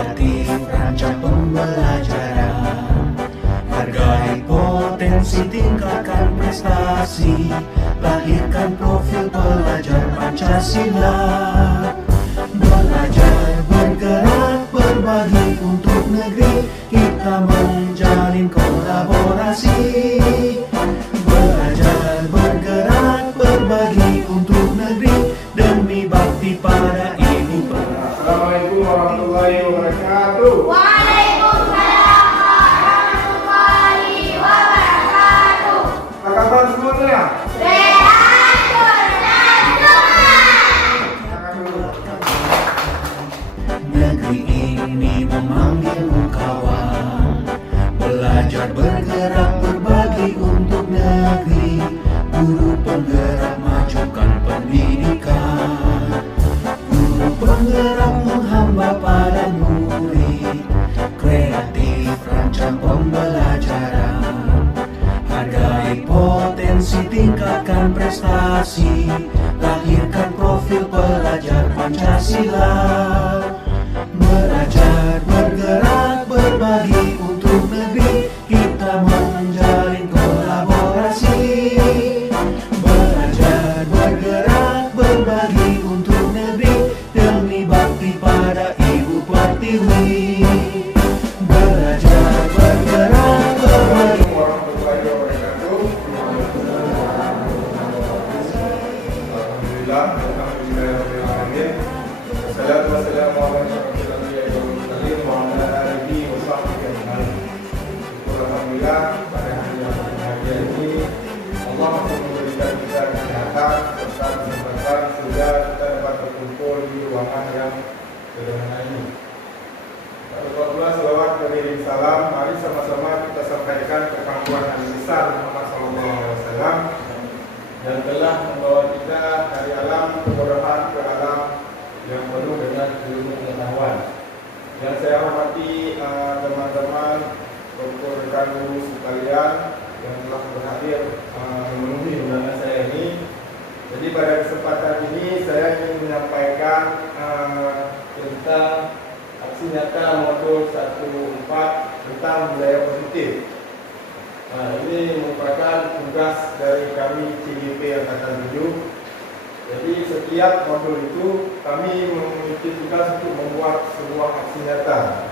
kreatif rancang pembelajaran. Hargai potensi, tingkatkan prestasi, lahirkan profil pelajar Pancasila. Belajar, bergerak, berbagi untuk negeri, kita menjalin kolaborasi. Belajar, bergerak, berbagi untuk negeri, demi bakti pada ibu. Assalamualaikum warahmatullahi wabarakatuh. Waalaikumsalam warahmatullahi wabarakatuh. Apa kabar semuanya? Beratur dan Negeri ini memanggilmu kawan. Belajar, bergerak, berbagi untuk negeri. Guru penggerak, majukan pendidikan. Guru penggerak, menghamba pada murid. Kreatif, rancang pembelajaran. Hargai potensi, tingkatkan prestasi, lahirkan profil pelajar Pancasila. Belajar, bergerak, berbagi untuk negeri, kita menjalin kolaborasi. Belajar, bergerak, berbagi untuk negeri, demi bakti pada Ibu Pertiwi. Belajar, bergerak, berbagi. Warahmatullahi wabarakatuh. Alhamdulillah, alhamdulillahirobbilalamin. Wassalatu wassalamu ala asyrofil anbiya'i wal mursalin wa ala alihi wa sahbihi ajma'in. Alhamdulillah, pada hari yang berbahagia ini Allah masih memberikan kita kesehatan serta kesempatan sehingga kita dapat berkumpul di ruangan yang sederhana ini. Alhamdulillah, salawat beriring salam. Mari sama-sama kita sampaikan pengakuan Nabi besar Muhammad SAW yang telah membawa kita dari alam kebodohan ke alam yang penuh dengan ilmu pengetahuan. Yang saya hormati teman-teman, rekan guru sekalian yang telah berhadir memenuhi undangan saya ini. Jadi pada kesempatan ini saya ingin menyampaikan tentang aksi nyata modul 14 tentang budaya positif. Ini merupakan tugas dari kami CGP Angkatan 7. Jadi setiap modul itu kami memiliki tugas untuk membuat sebuah aksi nyata.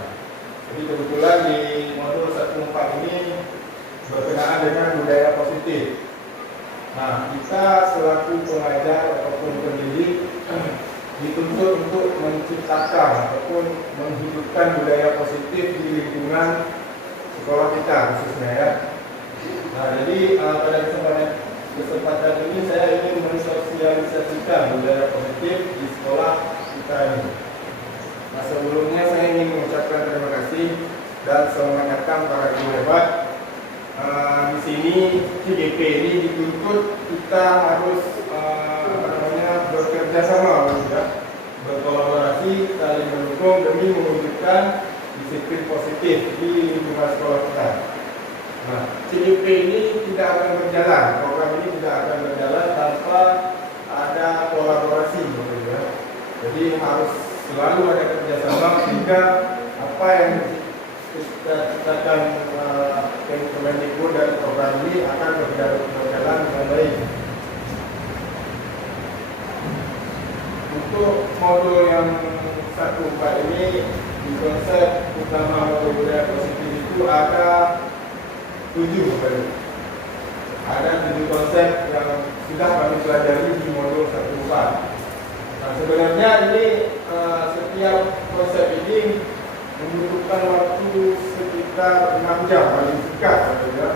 Jadi kebetulan di modul 14 ini berkenaan dengan budaya positif. Nah, kita selaku pengajar ataupun pendidik dituntut untuk menciptakan ataupun menghidupkan budaya positif di lingkungan sekolah kita khususnya ya. Nah, jadi pada kesempatan ini saya ingin mensosialisasikan budaya positif di sekolah kita ini. Nah, sebelumnya saya ingin mengucapkan terima kasih dan selamat datang para guru hebat. Di sini CGP ini dituntut kita harus bekerja sama, berkolaborasi, saling mendukung demi mewujudkan disiplin positif di lingkungan sekolah kita. Nah, CGP ini tidak akan berjalan, program ini tidak akan berjalan tanpa ada kolaborasi, ya. Jadi harus selalu ada kerjasama sehingga apa yang kita ciptakan Kemendikbud dan program ini akan berjalan dengan baik. Untuk modul yang 14 ini di konsep utama modul budaya positif itu ada 7 ada 7 konsep yang sudah kami pelajari di modul 14. Nah, sebenarnya ini setiap konsep ini membutuhkan waktu sekitar 6 jam paling singkat ya.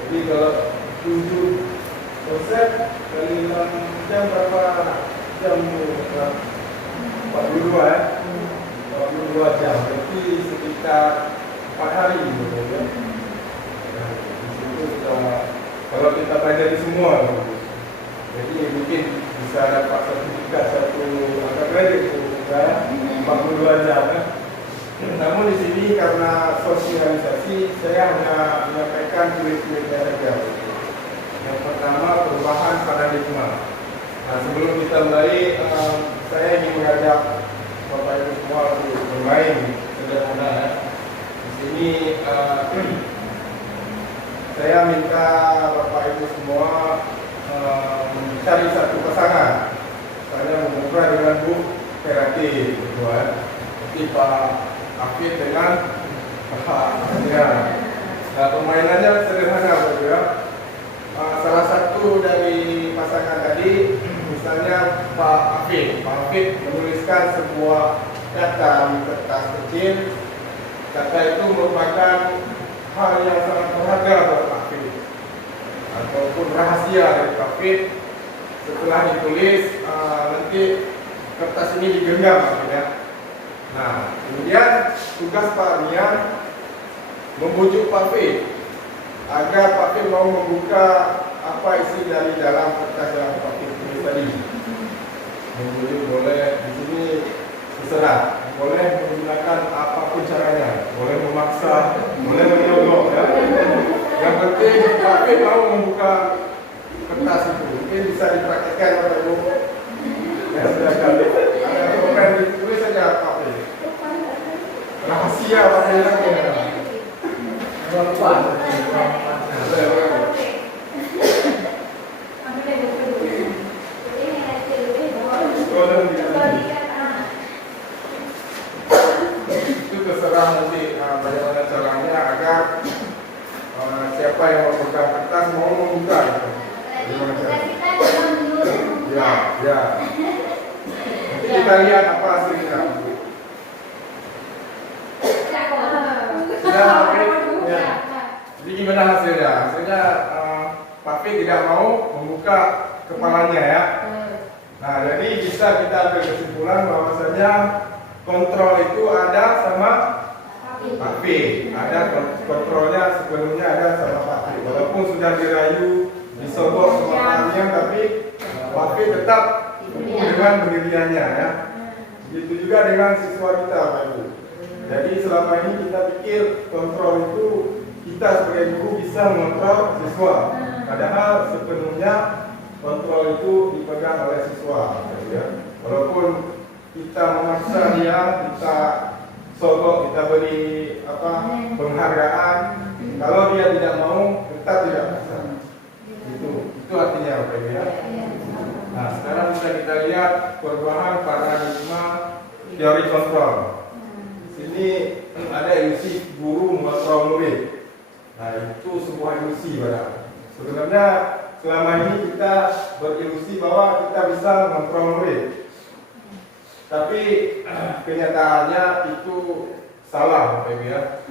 Jadi kalau 7 konsep kali 6 jam berapa jam? 42 ya. 42 jam. Berarti sekitar 4 hari gitu ya. Nah, di situ kalau kita pelajari semua gitu. Jadi mungkin bisa dapat sertifikat satu angka kredit ya, 42 jam ya. Namun di sini karena sosialisasi saya hanya menyampaikan tulis-tulisnya saja. Yang pertama perubahan paradigma. Nah, sebelum kita mulai, saya ingin mengajak Bapak Ibu semua untuk bermain Ini saya minta Bapak Ibu semua mencari satu pasangan. Saya membuka dengan Bu Ferati, seperti Pak Afid dengan Pak Adrian. Nah, permainannya sederhana, Bapak ya. Salah satu dari pasangan tadi, misalnya Pak Afid menuliskan sebuah kata di kertas kecil. Kata itu merupakan hal yang sangat berharga buat Pak Afid, ataupun rahasia dari Pak Afid. Setelah ditulis, nanti kertas ini digenggam, ya. Nah, kemudian tugas Pak Rian membujuk Pak Afid agar Pak Afid mau membuka apa isi dari dalam kertas yang Pak Afid tulis tadi. Membujuk boleh di sini terserah, boleh menggunakan apapun caranya, boleh memaksa, boleh menyogok, ya. Yang penting Pak Afid mau membuka kertas itu, mungkin bisa dipraktikkan oleh Ibu. Ya, silakan. Ada dokumen ditulis saja Pak Afid. Rahasia Pak Afid lagi. Itu terserah nanti bagaimana caranya agar siapa yang memegang kertas mau membuka. Bagaimana caranya? Ya. Nanti kita lihat apa hasilnya. Sudah, ya. Jadi gimana hasilnya? Hasilnya Pak Afid tidak mau membuka kepalanya, ya. Nah, jadi bisa kita ambil kesimpulan bahwasanya kontrol itu ada sama Pak Afid. Ada kontrolnya sepenuhnya ada sama Pak Afid. Walaupun sudah dirayu, disogok sama Pak Rian, tapi Pak Afid tetap dengan pendiriannya, ya. Begitu juga dengan siswa kita, Pak Ibu. Jadi selama ini kita pikir kontrol itu kita sebagai guru bisa mengontrol siswa. Padahal sepenuhnya kontrol itu dipegang oleh siswa, ya. Walaupun kita memaksa dia, kita sogok, kita beri penghargaan, kalau dia tidak mau, tetap tidak bisa. Itu artinya apa, ya? Nah, sekarang bisa kita lihat perubahan paradigma teori kontrol. Sini ada ilusi guru mengontrol murid. Nah, itu sebuah ilusi, padahal sebenarnya selama ini kita berilusi bahwa kita bisa mengontrol murid. Tapi kenyataannya itu salah, Bapak Ibu, ya.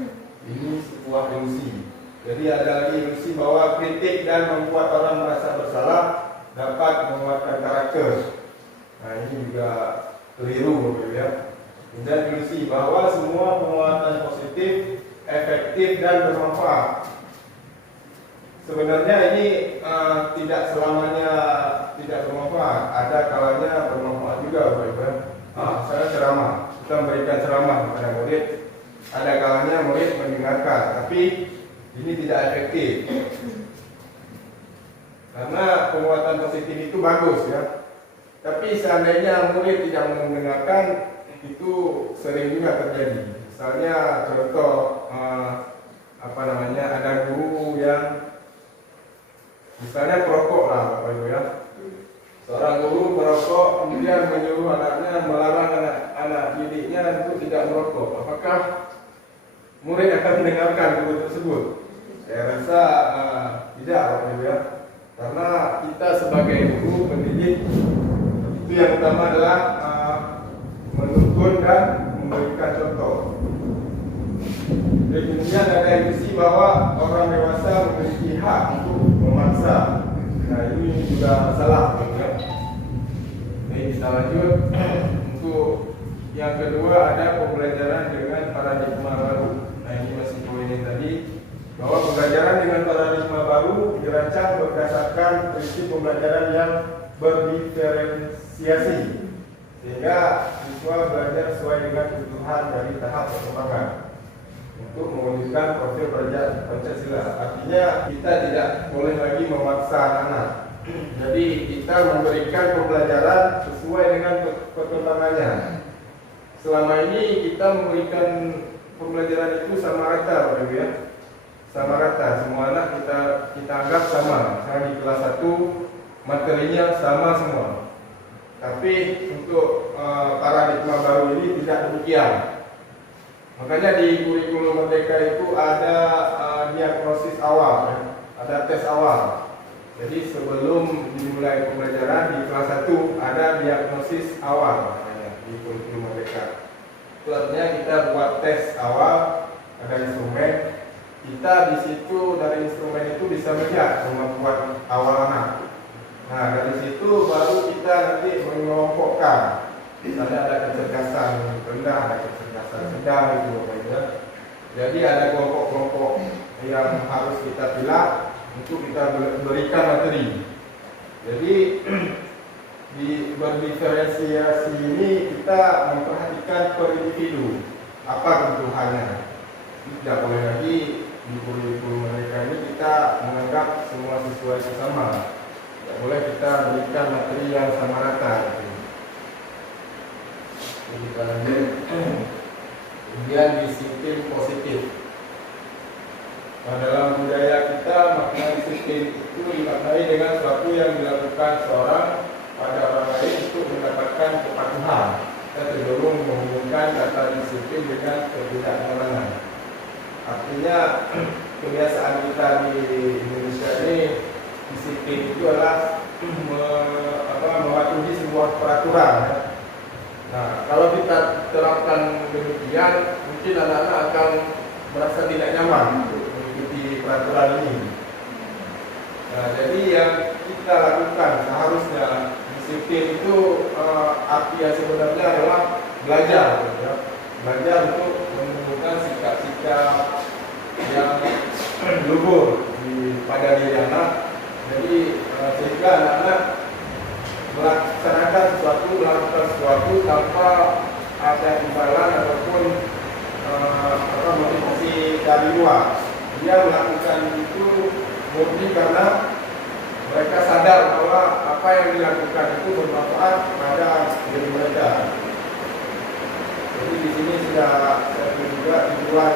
Ini sebuah ilusi. Jadi ada lagi ilusi bahwa kritik dan membuat orang merasa bersalah dapat menguatkan karakter. Nah, ini juga keliru, Bapak Ibu, ya. Dan ilusi bahwa semua penguatan positif, efektif dan bermanfaat. Sebenarnya ini tidak selamanya tidak bermanfaat. Ada kalanya bermanfaat juga, Bapak Ibu. Saya ceramah, kita memberikan ceramah kepada murid. Ada kalanya murid mendengarkan, tapi ini tidak efektif. Karena penguatan positif itu bagus, ya. Tapi seandainya murid tidak mendengarkan, itu sering juga terjadi. Misalnya contoh ada guru yang misalnya perokok lah, Bapak Ibu, ya. Seorang guru perokok kemudian menyuruh anaknya, melarang anak didiknya untuk tidak merokok. Apakah murid akan mendengarkan guru tersebut? Saya rasa tidak, Bapak Ibu, ya. Karena kita sebagai guru pendidik itu yang utama adalah menuntun dan memberikan contoh. Jadi kemudian ada ilusi bahwa orang dewasa memiliki hak untuk memaksa. Nah, ini juga salah, ya. Jadi kita lanjut. Untuk yang kedua ada pembelajaran dengan paradigma baru. Nah, ini masih poin yang tadi, bahwa pembelajaran dengan paradigma baru dirancang berdasarkan prinsip pembelajaran yang berdiferensiasi, sehingga siswa belajar sesuai dengan kebutuhan dari tahap perkembangan untuk mewujudkan profil pelajar Pancasila. Artinya kita tidak boleh lagi memaksa anak. Jadi kita memberikan pembelajaran sesuai dengan perkembangannya. Selama ini kita memberikan pembelajaran itu sama rata, Bapak Ibu ya. Sama rata, semua anak kita anggap sama. Misalnya di kelas 1 materinya sama semua. Tapi untuk paradigma baru ini tidak demikian. Makanya di kurikulum Merdeka itu ada diagnosis awal, ya. Ada tes awal. Jadi sebelum dimulai pembelajaran di kelas 1 ada diagnosis awal namanya di kurikulum Merdeka. Itu artinya kita buat tes awal, ada instrumen. Kita di situ dari instrumen itu bisa melihat kemampuan awal anak. Nah, dari situ baru kita nanti mengelompokkan. Misalnya ada kecerdasan rendah, ada kecerdasan sedang gitu, Bapak Ibu. Jadi ada kelompok-kelompok yang harus kita pilih untuk kita berikan materi. Jadi di berdiferensiasi ini kita memperhatikan per individu apa kebutuhannya. Tidak boleh lagi di kurikulum mereka ini kita menganggap semua siswa itu sama. Tidak boleh kita berikan materi yang sama rata. Jadi kita lanjut. Kemudian disiplin positif. Nah, dalam budaya kita makna disiplin itu dimaknai dengan sesuatu yang dilakukan seorang pada orang lain untuk mendapatkan kepatuhan. Kita cenderung menghubungkan kata disiplin dengan ketidaknyamanan. Artinya kebiasaan kita di Indonesia ini disiplin itu adalah mematuhi sebuah peraturan. Nah, kalau kita terapkan demikian, mungkin anak-anak akan merasa tidak nyaman untuk mengikuti peraturan ini. Nah, jadi yang kita lakukan seharusnya disiplin itu artinya sebenarnya adalah belajar, ya. Belajar untuk menemukan sikap-sikap yang luhur pada diri anak. Jadi sehingga anak-anak melaksanakan melakukan sesuatu tanpa ada imbalan ataupun motivasi dari luar. Dia melakukan itu murni karena mereka sadar bahwa apa yang dilakukan itu bermanfaat pada diri mereka. Jadi di sini sudah juga tujuan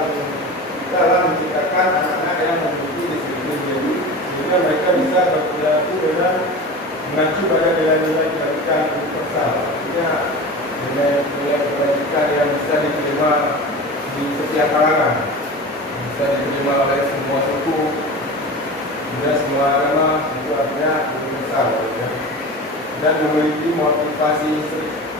kita adalah menciptakan anak-anak yang memiliki disiplin diri sehingga mereka bisa berperilaku dengan mengacu pada nilai-nilai kebajikan universal. Artinya nilai-nilai kebajikan yang bisa diterima di setiap kalangan, bisa diterima oleh semua suku, dan semua agama, itu artinya universal, ya. Dan memiliki motivasi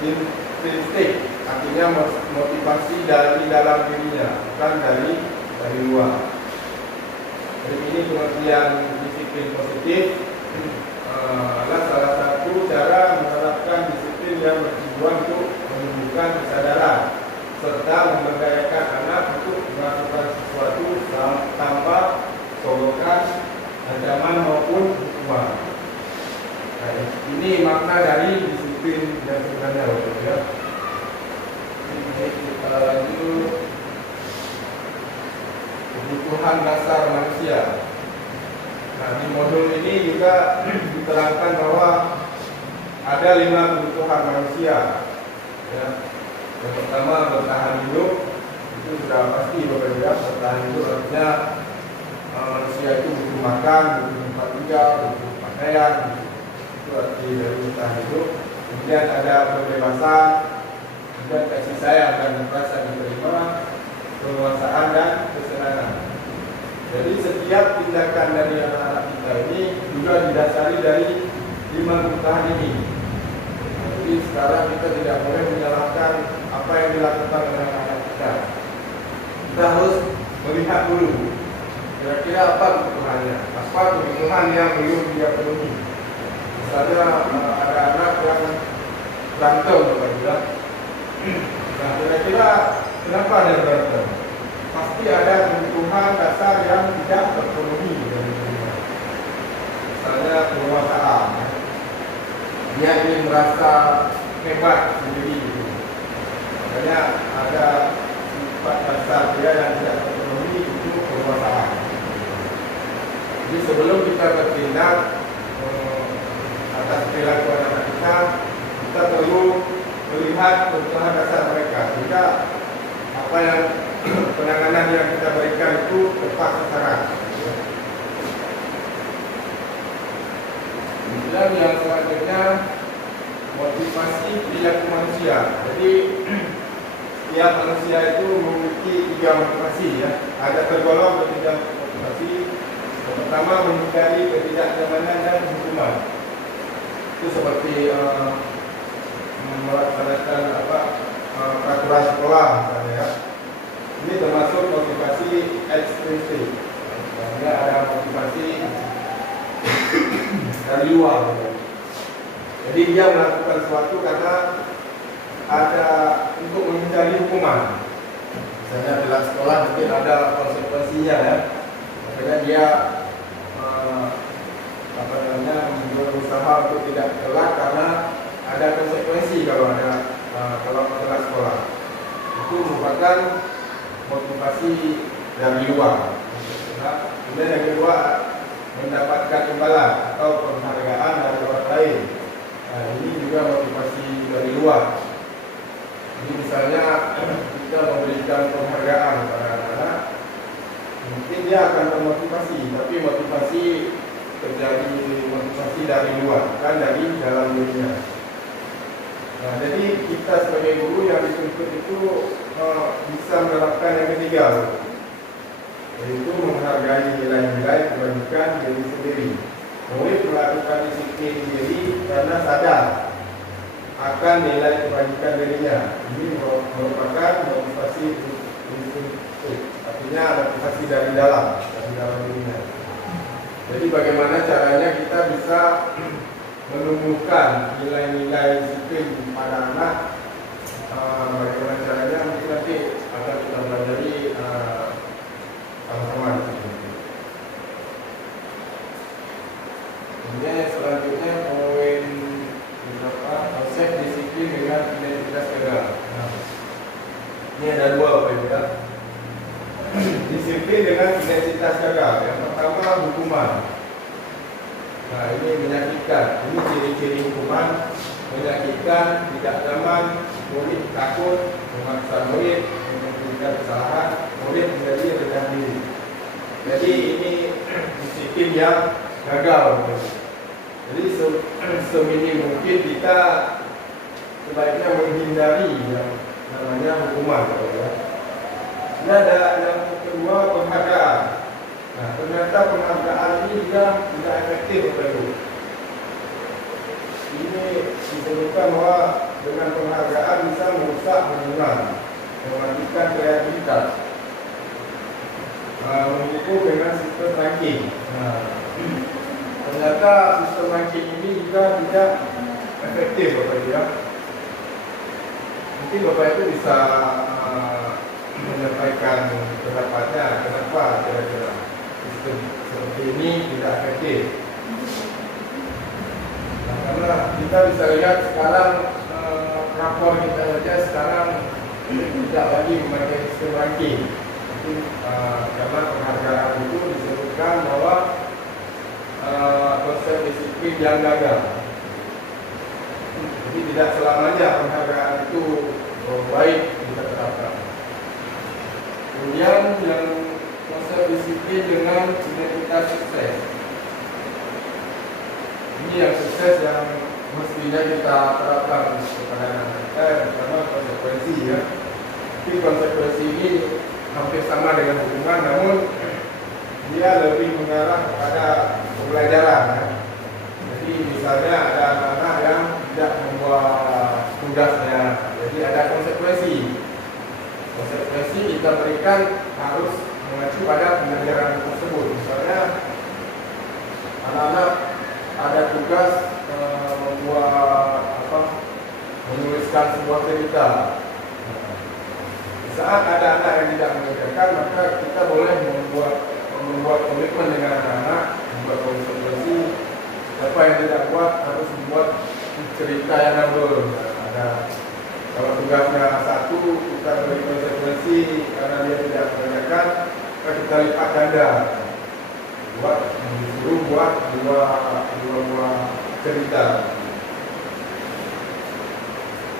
intrinsik, artinya motivasi dari dalam dirinya, bukan dari luar. Jadi ini pengertian disiplin positif adalah salah satu cara menerapkan disiplin yang bertujuan untuk menumbuhkan kesadaran serta memberdayakan anak untuk melakukan sesuatu tanpa sorotan, ancaman maupun hukuman. Nah, ini makna dari disiplin yang sebenarnya, ya. Kita lanjut kebutuhan dasar manusia. Nah, di modul ini juga diterangkan bahwa ada 5 kebutuhan manusia, ya. Yang pertama bertahan hidup, itu sudah pasti berbeda. Bertahan hidup artinya manusia itu butuh makan, butuh tempat tinggal, butuh pakaian, itu arti dari bertahan hidup. Kemudian ada kebebasan, kemudian kasih sayang dan merasa diterima, penguasaan dan kesenangan. Jadi setiap tindakan dari anak-anak kita ini juga didasari dari 5 kebutuhan ini. Jadi sekarang kita tidak boleh menyalahkan apa yang dilakukan oleh anak-anak kita. Kita harus melihat dulu kira-kira apa kebutuhannya, apa kebutuhan yang belum dia penuhi. Misalnya ada anak yang berantem, Bapak. Nah, kira-kira kenapa dia berantem? Pasti ada kebutuhan dasar yang tidak terpenuhi dari dirinya. Misalnya penguasaan, ya. Dia ingin merasa hebat sendiri gitu. Makanya ada sifat dasar dia yang tidak terpenuhi, itu penguasaan. Jadi sebelum kita bertindak atas perilaku anak kita perlu melihat kebutuhan dasar mereka. Jika apa yang penanganan yang kita berikan itu tepat sasaran. Dan yang selanjutnya motivasi perilaku manusia. Jadi setiap manusia itu memiliki 3 motivasi ya. Ada tergolong ketiga motivasi. Yang pertama menghindari ketidaknyamanan dan hukuman. Itu seperti melaksanakan peraturan sekolah misalnya ya. Ini termasuk motivasi ekstrinsik. Ada motivasi dari luar. Jadi dia melakukan sesuatu karena ada untuk menghindari hukuman. Misalnya dalam sekolah mungkin ada konsekuensinya ya. Makanya dia berusaha untuk tidak telat karena ada konsekuensi kalau telat sekolah. Itu merupakan motivasi dari luar. Kemudian yang kedua, mendapatkan imbalan atau penghargaan dari orang lain. Ini juga motivasi dari luar. Jadi misalnya kita memberikan penghargaan kepada anak-anak, mungkin dia akan termotivasi, tapi motivasi terjadi motivasi dari luar, bukan dari dalam dirinya. Jadi kita sebagai guru yang dituntut itu bisa menerapkan yang ketiga, yaitu menghargai nilai-nilai kebaikan diri sendiri. Murid melakukan disiplin diri karena sadar akan nilai kebaikan dirinya. Ini merupakan motivasi intrinsik, artinya motivasi dari dalam dirinya. Jadi bagaimana caranya kita bisa menumbuhkan nilai-nilai disiplin pada anak? Bagaimana caranya? Mungkin nanti akan kita pelajari sama-sama. Kemudian selanjutnya poin beberapa konsep disiplin dengan identitas gagal. Ini ada 2 poin ya. Disiplin dengan identitas gagal. Yang pertama hukuman. Nah ini menyakitkan. Ini ciri-ciri hukuman menyakitkan, tidak nyaman, murid takut, memaksa murid, memberikan kesalahan, murid menjadi rendah diri. Jadi ini disiplin yang gagal. Jadi seminim mungkin kita sebaiknya menghindari yang namanya hukuman. Ini ada yang kedua, penghargaan. Nah, ternyata penghargaan ini juga tidak efektif betul. Ini disebutkan bahwa dengan penghargaan bisa merusak hubungan, mematikan kreativitas, mendukung dengan sistem ranking. Ternyata sistem ranking ini juga tidak efektif Bapak Ibu ya. Mungkin Bapak Ibu bisa menyampaikan pendapatnya kenapa kira-kira sistem seperti ini tidak efektif. Nah, karena kita bisa lihat sekarang rapor kita saja sekarang tidak lagi memakai sistem ranking. Karena penghargaan itu disebutkan bahwa konsep disiplin yang gagal. Jadi tidak selamanya penghargaan itu baik kita terapkan. Kemudian yang konsep disiplin dengan identitas sukses. Ini yang sukses yang mestinya kita terapkan kepada anak kita, pertama konsekuensi ya. Tapi konsekuensi ini hampir sama dengan hukuman, namun dia lebih mengarah kepada pembelajaran ya. Jadi misalnya ada anak-anak yang tidak membuat tugasnya, jadi ada konsekuensi. Konsekuensi kita berikan harus mengacu pada pembelajaran tersebut. Misalnya anak-anak ada tugas menuliskan sebuah cerita. Saat ada anak yang tidak mengerjakan, maka kita boleh membuat komitmen dengan anak-anak, membuat konsekuensi. Siapa yang tidak buat harus membuat cerita yang double. Kalau tugasnya 1, kita beri konsekuensi karena dia tidak mengerjakan, maka kita lipat ganda. Disuruh buat dua cerita.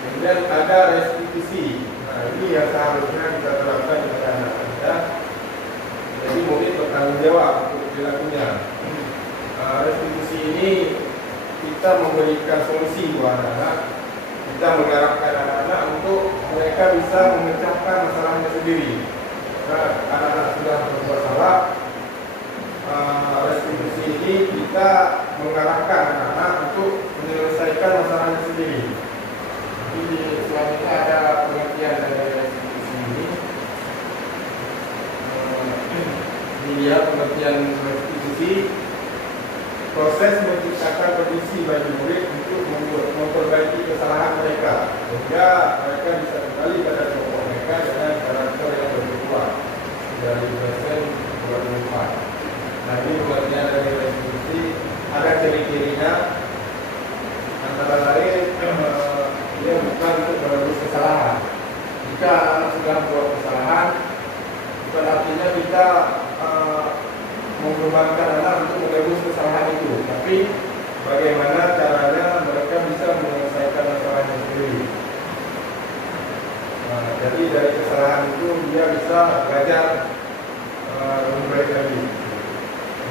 Kemudian ada restitusi. Nah ini yang seharusnya kita terapkan kepada jawab untuk perilakunya. Restitusi ini kita memberikan solusi buat anak-anak. Kita mengharapkan anak-anak untuk mereka bisa memecahkan masalahnya sendiri. Karena anak-anak sudah berbuat salah, restitusi ini kita mengarahkan anak-anak untuk menyelesaikan masalahnya sendiri. Jadi selanjutnya ada pengertian dari restitusi ini. Dilihat pengertian restitusi, proses menciptakan kondisi bagi murid untuk memperbaiki kesalahan mereka sehingga mereka bisa kembali pada kelompok mereka dengan karakter yang lebih kuat dari lesson 24. Nah, ini pengertian dari restitusi, ada ciri-cirinya, antara lain dia bukan untuk menebus kesalahan. Jika anak sudah buat kesalahan, bukan artinya kita membebankan anak untuk menebus kesalahan itu, tapi bagaimana caranya mereka bisa menyelesaikan masalahnya sendiri. Jadi dari kesalahan itu dia bisa belajar lebih baik lagi.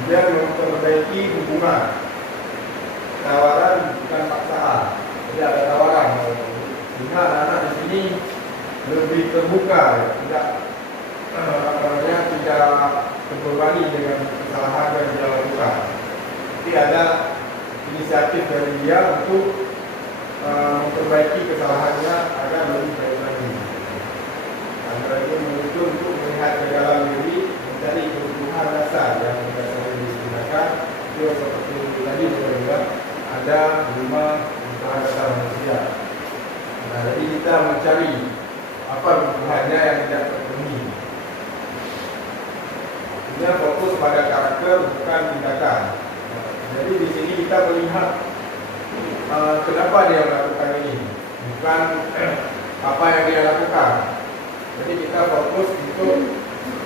Dia memperbaiki hubungan, tawaran bukan paksaan. Jadi ada tawaran. Sehingga anak-anak di sini lebih terbuka, tidak tidak terbebani dengan kesalahan yang dia lakukan. Jadi ada inisiatif dari dia untuk memperbaiki kesalahannya agar lebih baik lagi. Antara itu menuntut untuk melihat ke dalam diri, mencari kebutuhan dasar yang biasanya digunakan. Itu seperti tadi juga ada 5 kebutuhan dasar manusia. Nah, jadi kita mencari apa kebutuhannya yang tidak terpenuhi. Dia fokus pada karakter bukan tindakan. Jadi di sini kita melihat kenapa dia melakukan ini, bukan apa yang dia lakukan. Jadi kita fokus untuk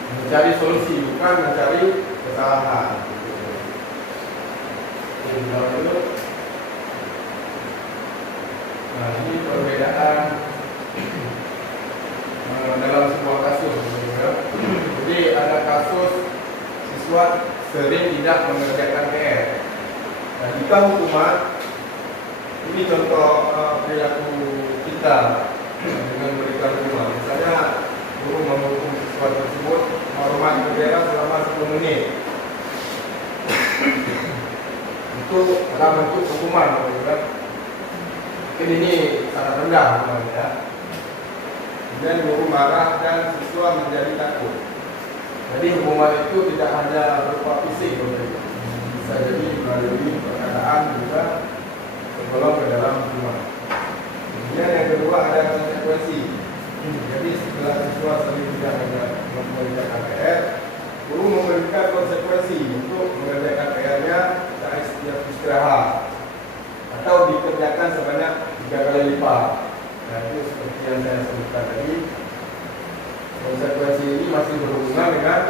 mencari solusi, bukan mencari kesalahan. Nah, ini perbedaan dalam sebuah kasus. Jadi ada kasus siswa sering tidak mengerjakan PR. Nah, jika hukuman, ini contoh perilaku kita dengan memberikan hukuman. Misalnya guru menghukum siswa tersebut menghormat bendera selama 10 menit. Itu adalah bentuk hukuman, kan? Mungkin ini sangat rendah hukumannya. Kemudian guru marah dan siswa menjadi takut. Jadi hukuman itu tidak hanya berupa fisik, bisa jadi melalui perkataan juga tergolong ke dalam hukuman. Kemudian yang kedua ada konsekuensi. Jadi setelah siswa sering tidak mengerjakan PR, guru memberikan konsekuensi untuk mengerjakan PR-nya saat setiap istirahat atau dikerjakan sebanyak 3 kali lipat. Nah, itu seperti yang saya sebutkan tadi. Konsekuensi ini masih berhubungan dengan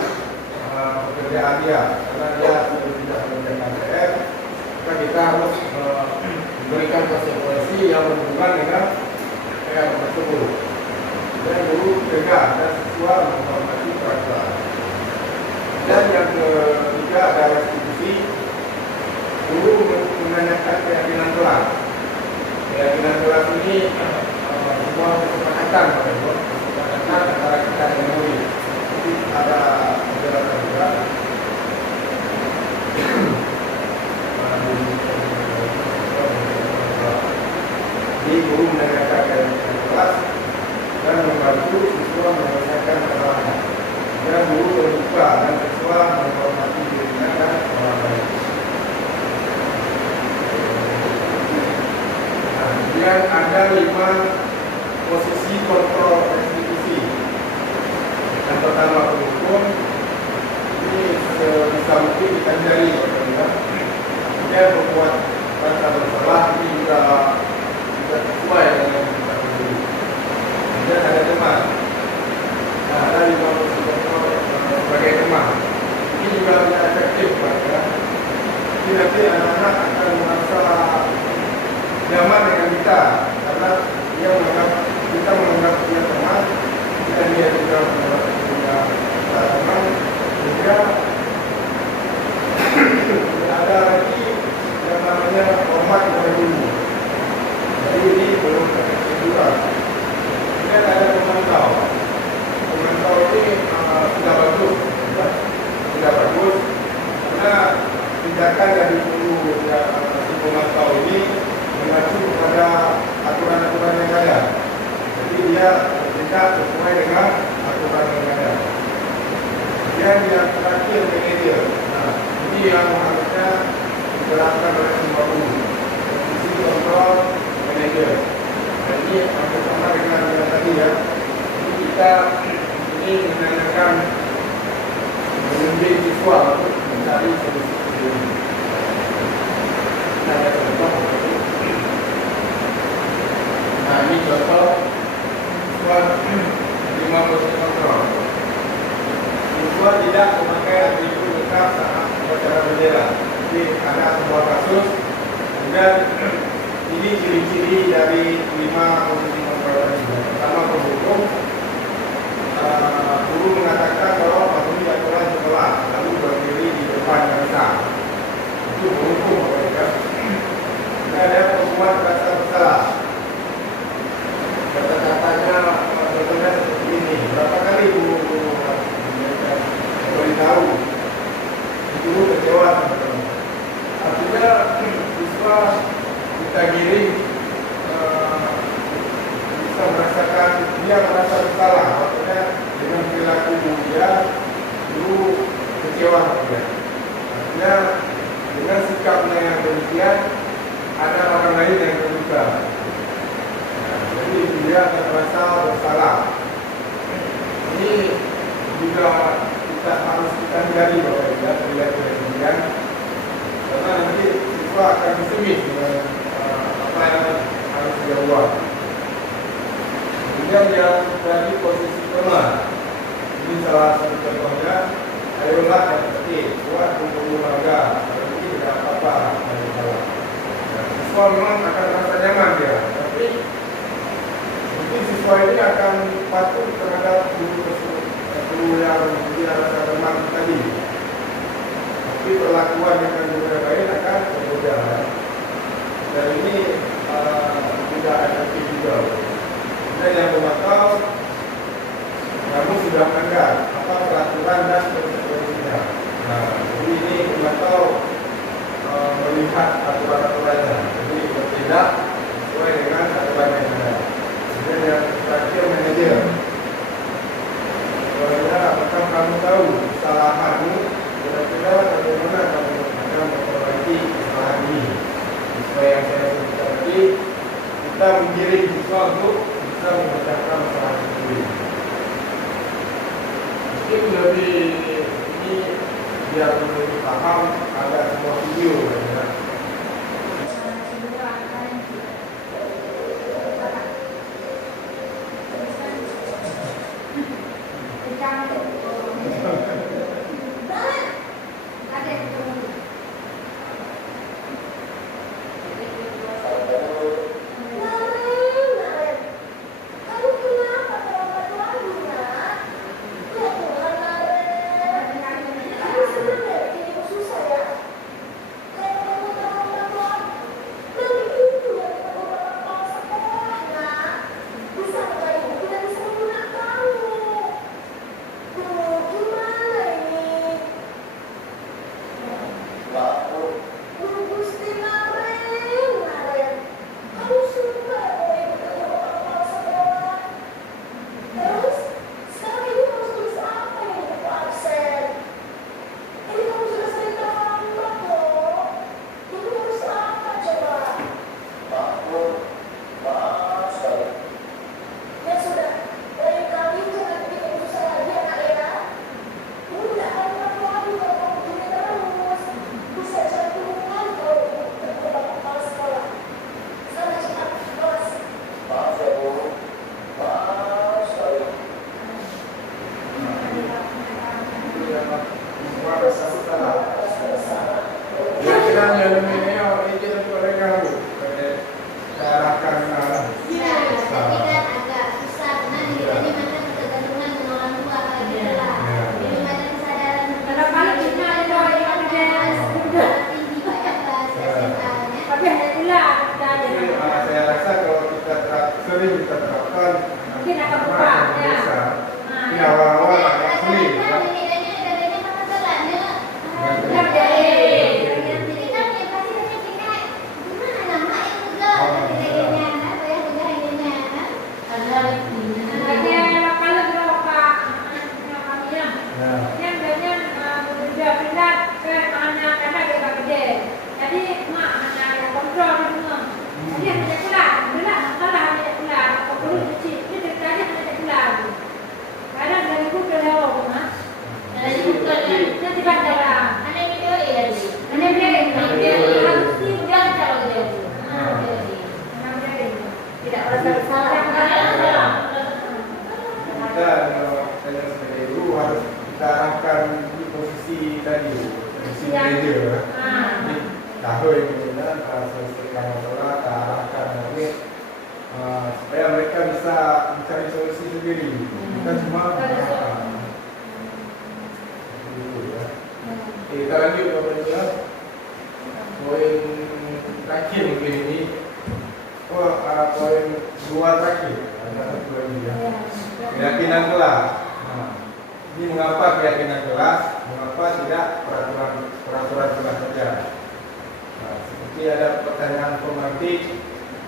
pekerjaan dia, karena dia sudah tidak mengerjakan PR, maka kita harus memberikan konsekuensi yang berhubungan dengan PR tersebut. Dan guru tegak dan siswa menghormati peraturan. Dan yang ketiga ada restitusi. Guru menanyakan keyakinan kelas. Keyakinan kelas ini sebuah kesepakatan antara kita dan murid. Jadi ada penjelasan juga. Jadi guru menanyakan keyakinan kelas dan membantu siswa menyelesaikan kesalahan. Dan guru terbuka dan siswa menghormati dirinya dan orang lain. Kemudian ada 5 posisi kontrol restitusi. Yang pertama penghukum, ini sebisa mungkin kita hindari. Kemudian membuat rasa bersalah ini juga sesuai dengan kita sendiri. Kemudian ada teman. Nah, ada 5 posisi kontrol sebagai teman. Ini juga tidak efektif, ya. Jadi nanti anak-anak akan merasa nyaman dengan kita karena dia menganggap kita menganggap dia teman dan dia juga menganggap dia teman, sehingga Kemudian yang terakhir manager. Nah, ini yang harusnya dijelaskan oleh semua guru. Posisi kontrol manager. Dan ini hampir sama dengan yang tadi ya. Jadi kita ini menanyakan membimbing siswa untuk mencari solusi sendiri. Kita ada contoh. Nah, ini contoh siswa 5 posisi kontrol. Siswa tidak memakai atribut lengkap saat upacara bendera. Jadi ada sebuah kasus. Kemudian ini ciri-ciri dari 5 posisi kontrol ini. Pertama, pendukung. Guru mengatakan bahwa memenuhi aturan sekolah, lalu berdiri di depan mereka. Itu pendukung mereka. Dan ada perempuan merasa bersalah. Kata-katanya contohnya seperti ini. Berapa kali guru beritahu, guru kecewa teman-teman. Artinya siswa kita giring bisa merasakan dia merasa bersalah. Maksudnya dengan perilaku dia, guru kecewa dia. Artinya dengan sikapnya yang demikian ada orang lain yang terluka. Jadi dia akan merasa bersalah. Ini juga kita harus hindari bahwa dia terlihat demikian, karena nanti siswa akan pesimis dengan apa yang harus dia buat. Kemudian yang dari posisi teman, ini salah satu contohnya. Ayolah yang penting buat kumpul warga, nanti tidak apa-apa. Siswa memang akan merasa nyaman dia, tapi mungkin siswa ini akan patuh terhadap guru tersebut, guru yang dia rasa teman tadi. Tapi perlakuan yang berbeda lain akan berbeda. Dan ini tidak efektif juga. Dan yang memantau, kamu sudah melanggar apa peraturan dan konsekuensinya. Nah, jadi ini memantau melihat aturan-aturannya. Jadi bertindak sesuai dengan aturan yang ada. Dan yang terakhir manajer. Apakah kamu tahu kesalahanmu? Kira-kira bagaimana kamu akan memperbaiki kesalahan ini? Sesuai yang saya sebutkan tadi, kita menggiring siswa untuk bisa memecahkan masalah sendiri. Mungkin lebih ini biar lebih paham ada sebuah video ya. kita arahkan di posisi tadi, posisi gereja. Jadi tahun ini kan selesaikan masalah, kita arahkan lagi supaya mereka bisa mencari solusi sendiri. Kita cuma kita lanjut kepada poin terakhir mungkin ini. Poin 2 terakhir ada satu lagi ya. Keyakinan kelas. Ini mengapa keyakinan kelas? Mengapa tidak peraturan kelas saja? Seperti ada pertanyaan pemantik,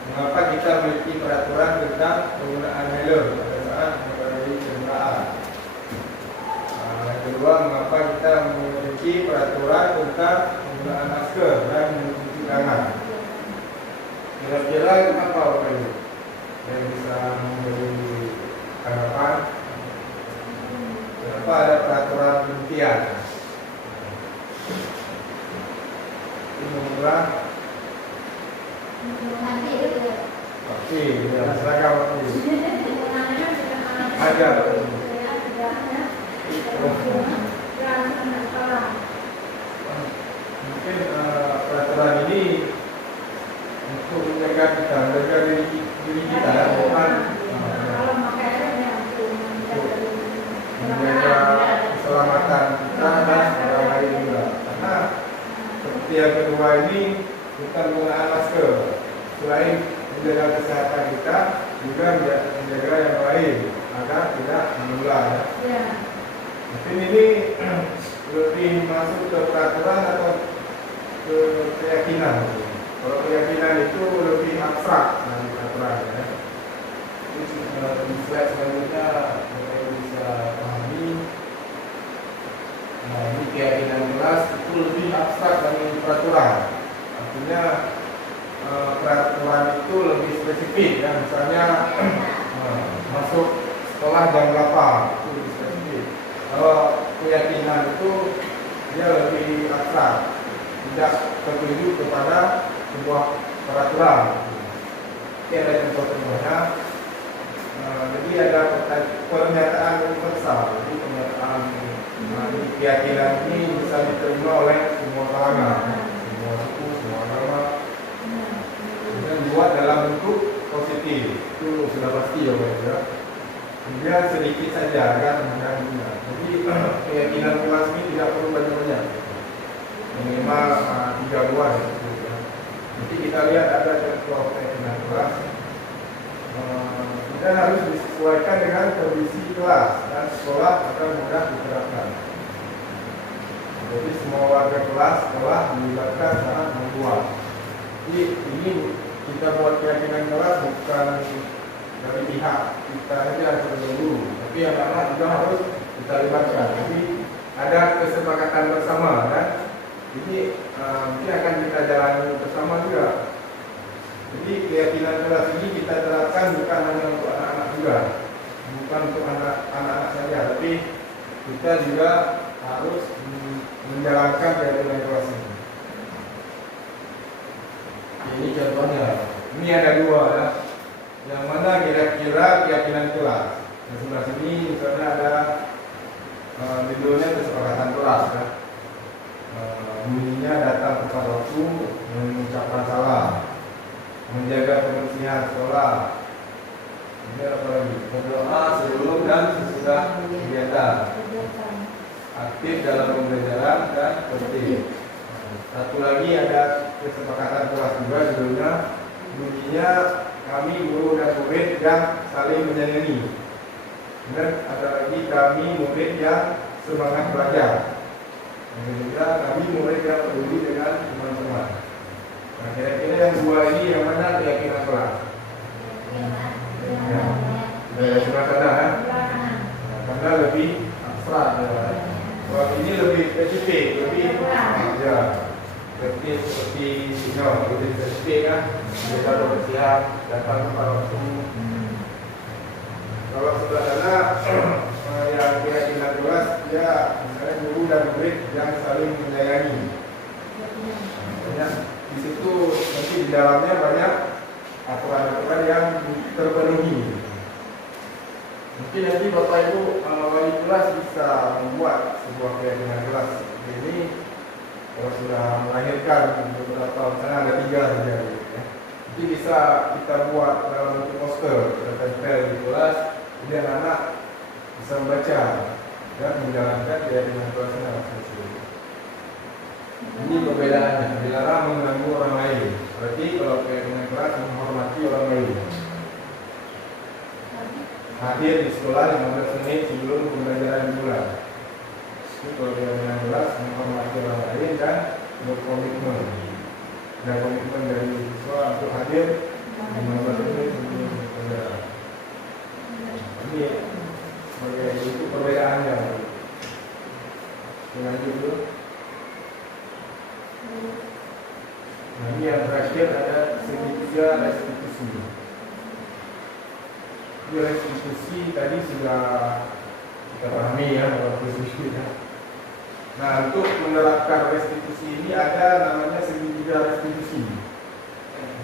mengapa kita memiliki peraturan tentang penggunaan helm pada saat mengendarai kendaraan? Yang kedua, mengapa kita memiliki peraturan tentang penggunaan masker dan mencuci tangan? Kira-kira kenapa Bapak Ibu yang bisa memberi tanggapan? Kenapa ada peraturan demikian? Ini mengulang. Oke, ya, silakan Bapak Ibu. Ada. Mungkin peraturan ini untuk menjaga kita, menjaga diri kita, bukan menjaga keselamatan kita dan orang lain juga. Karena seperti yang kedua ini bukan penggunaan masker, selain menjaga kesehatan kita, juga menjaga yang lain agar tidak menular. Mungkin ini lebih masuk ke peraturan atau ke keyakinan. Kalau keyakinan itu lebih abstrak dari peraturan ya. Di slide selanjutnya kita bisa pahami. Nah, ini keyakinan kelas itu lebih abstrak dari peraturan. Artinya peraturan itu lebih spesifik ya. Misalnya masuk sekolah jam 8 itu lebih spesifik. Kalau keyakinan itu dia lebih abstrak, tidak tertuju kepada sebuah peraturan. Ini ada contoh-contohnya. Jadi ada pernyataan universal. Jadi pernyataan keyakinan ini bisa diterima oleh semua kalangan, semua suku, semua agama, dan dibuat dalam bentuk positif. Itu sudah pasti ya. Kemudian sedikit saja kan mengganggu. Jadi keyakinan kelas ini tidak perlu banyak-banyak. Minimal 3 buah. Jadi kita lihat ada contoh keyakinan kelas. Dan harus disesuaikan dengan kondisi kelas dan sekolah agar mudah diterapkan. Jadi semua warga kelas sekolah dilibatkan saat membuat. Jadi ini kita buat keyakinan kelas bukan dari pihak kita saja terlebih, tapi anak-anak juga harus kita libatkan. Jadi ada kesepakatan bersama kan. Jadi mungkin akan kita jalani bersama juga. Jadi keyakinan kelas ini kita terapkan bukan hanya untuk anak-anak juga, bukan untuk anak-anak saja, tapi kita juga harus menjalankan keyakinan kelas ini. Ini contohnya. Ini ada 2 ya. Yang mana kira-kira keyakinan kelas. Di sebelah sini misalnya ada judulnya kesepakatan kelas ya. Bunyinya datang tepat waktu, mengucapkan salam, menjaga kebersihan sekolah. Ini apa lagi? Berdoa sebelum dan sesudah kegiatan. Aktif dalam pembelajaran dan tertib. Satu lagi ada kesepakatan kelas juga judulnya, bunyinya kami guru dan murid yang saling menyayangi. Dan ada lagi kami murid yang semangat belajar. Dan juga kami murid yang peduli dengan teman-teman. Nah, kira-kira yang 2 ini yang mana keyakinan kelas? Ya, sudah sana kan? Karena lebih abstrak ya. Kalau ini lebih spesifik, lebih ya. Seperti lebih spesifik kan? Kita bersiap, datang pada waktu. Kalau sebelah sana yang keyakinan kelas ya, misalnya guru dan murid yang saling menyayangi. Banyak di situ nanti di dalamnya banyak aturan-aturan yang terpenuhi. Mungkin nanti Bapak Ibu wali kelas bisa membuat sebuah keyakinan kelas seperti ini. Kalau sudah melahirkan beberapa, misalnya ada 3 saja, ya. Nanti bisa kita buat dalam bentuk poster, kita tempel di kelas, jadi anak-anak bisa membaca dan menjalankan keyakinan kelasnya sendiri. Ini perbedaannya, dilarang mengganggu orang lain. Berarti kalau keyakinan kelas menghormati orang lain. Hadir di sekolah 15 menit sebelum pembelajaran dimulai. Itu kalau keyakinan kelas menghormati orang lain dan berkomitmen. Dan komitmen dari siswa untuk hadir 15 menit sebelum pembelajaran. Ini sebagai itu perbedaannya. Lanjut dulu. Nah, ini yang terakhir ada segitiga restitusi. Ini restitusi tadi sudah kita pahami ya, ya. Nah, untuk menerapkan restitusi ini ada namanya segitiga restitusi.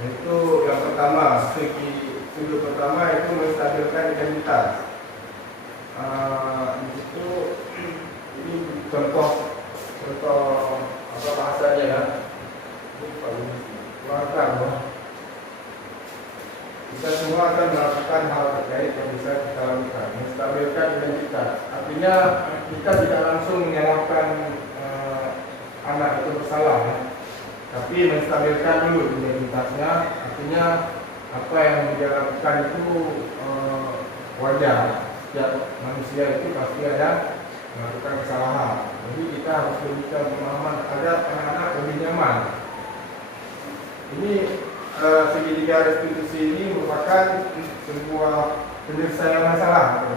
Itu yang pertama, sudut pertama itu menstabilkan identitas. Di situ ini contoh apa bahasanya ya? Keluarkan, kita semua akan melakukan hal terkait yang bisa kita lakukan, menstabilkan identitas. Artinya kita tidak langsung menyalahkan anak itu bersalah, ya. Tapi menstabilkan dulu identitasnya. Artinya apa yang dia lakukan itu wajar. Setiap manusia itu pasti ada melakukan kesalahan. Jadi kita harus memberikan pemahaman agar anak-anak lebih nyaman. Ini segitiga restitusi ini merupakan sebuah penyelesaian masalah.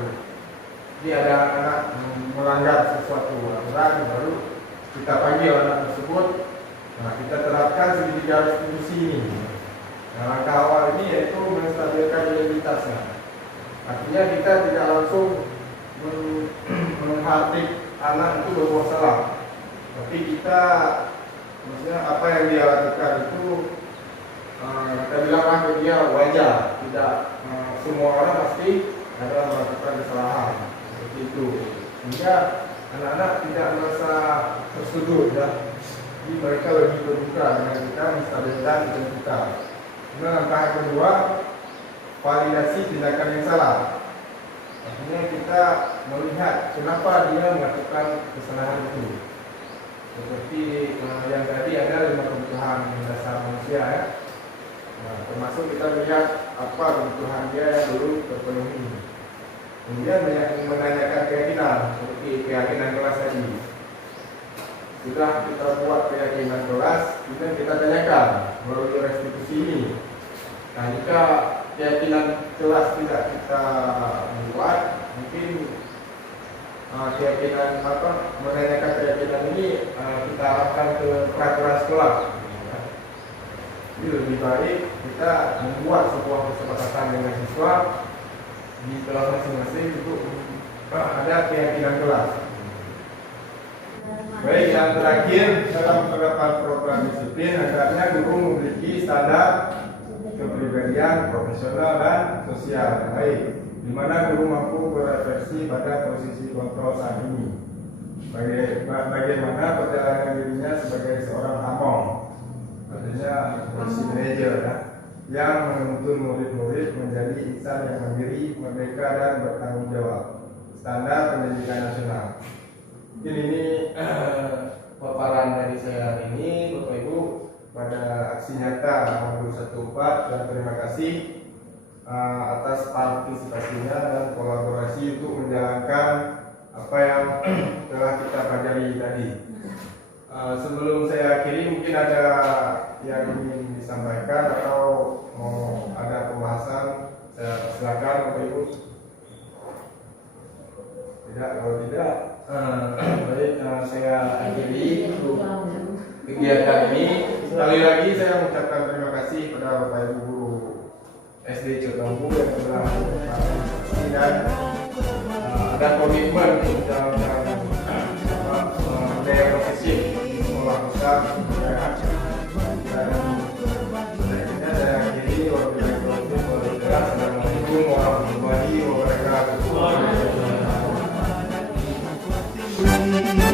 Jadi ada anak melanggar sesuatu aturan, baru kita panggil anak tersebut. Nah, kita terapkan segitiga restitusi ini. Nah, langkah awal ini yaitu menstabilkan identitasnya. Artinya kita tidak langsung menghardik anak itu berbuat salah, tapi kita maksudnya apa yang dia lakukan itu kita bilang ke dia wajar. Tidak semua orang pasti ada melakukan kesalahan seperti itu, sehingga anak-anak tidak merasa tersudut, ya. Jadi mereka lebih terbuka dengan kita menstabilkan identitas. Kemudian langkah kedua, validasi tindakan yang salah. Artinya kita melihat kenapa dia melakukan kesalahan itu. Seperti yang tadi ada 5 kebutuhan dasar manusia, ya. Nah, termasuk kita melihat apa kebutuhan dia yang dulu terpenuhi. Kemudian menanyakan keyakinan, seperti keyakinan kelas tadi. Sudah kita buat keyakinan kelas, kemudian kita tanyakan melalui restitusi ini. Nah, jika keyakinan kelas tidak kita buat, mungkin keyakinan menanyakan keyakinan ini kita arahkan ke peraturan sekolah. Jadi lebih baik kita membuat sebuah kesepakatan dengan siswa di kelas masing-masing untuk ada keyakinan kelas. Baik, yang terakhir dalam penerapan program disiplin hendaknya guru memiliki standar kepribadian profesional dan sosial yang baik, di mana guru mampu berefleksi pada posisi kontrol saat ini. Bagaimana perjalanan dirinya sebagai seorang among, artinya posisi manajer, ya, yang menuntun murid-murid menjadi insan yang mandiri, merdeka dan bertanggung jawab. Standar pendidikan nasional. Mungkin ini paparan dari saya hari ini, Bapak Ibu, pada aksi nyata nomor 14, dan terima kasih atas partisipasinya dan kolaborasi untuk menjalankan apa yang telah kita pelajari tadi. Sebelum saya akhiri, mungkin ada yang ingin disampaikan atau mau ada pembahasan, saya silakan Bapak Ibu. Tidak, kalau tidak, baik, saya akhiri untuk kegiatan ini. Sekali lagi saya mengucapkan terima kasih kepada Bapak Ibu guru SD Cotombu yang telah berpartisipasi dan ada komitmen untuk menjalankan budaya profesi di sekolah besar dan selanjutnya saya akhiri. Wabillahi taufiq wal hidayah. Assalamualaikum warahmatullahi wabarakatuh. berbagi.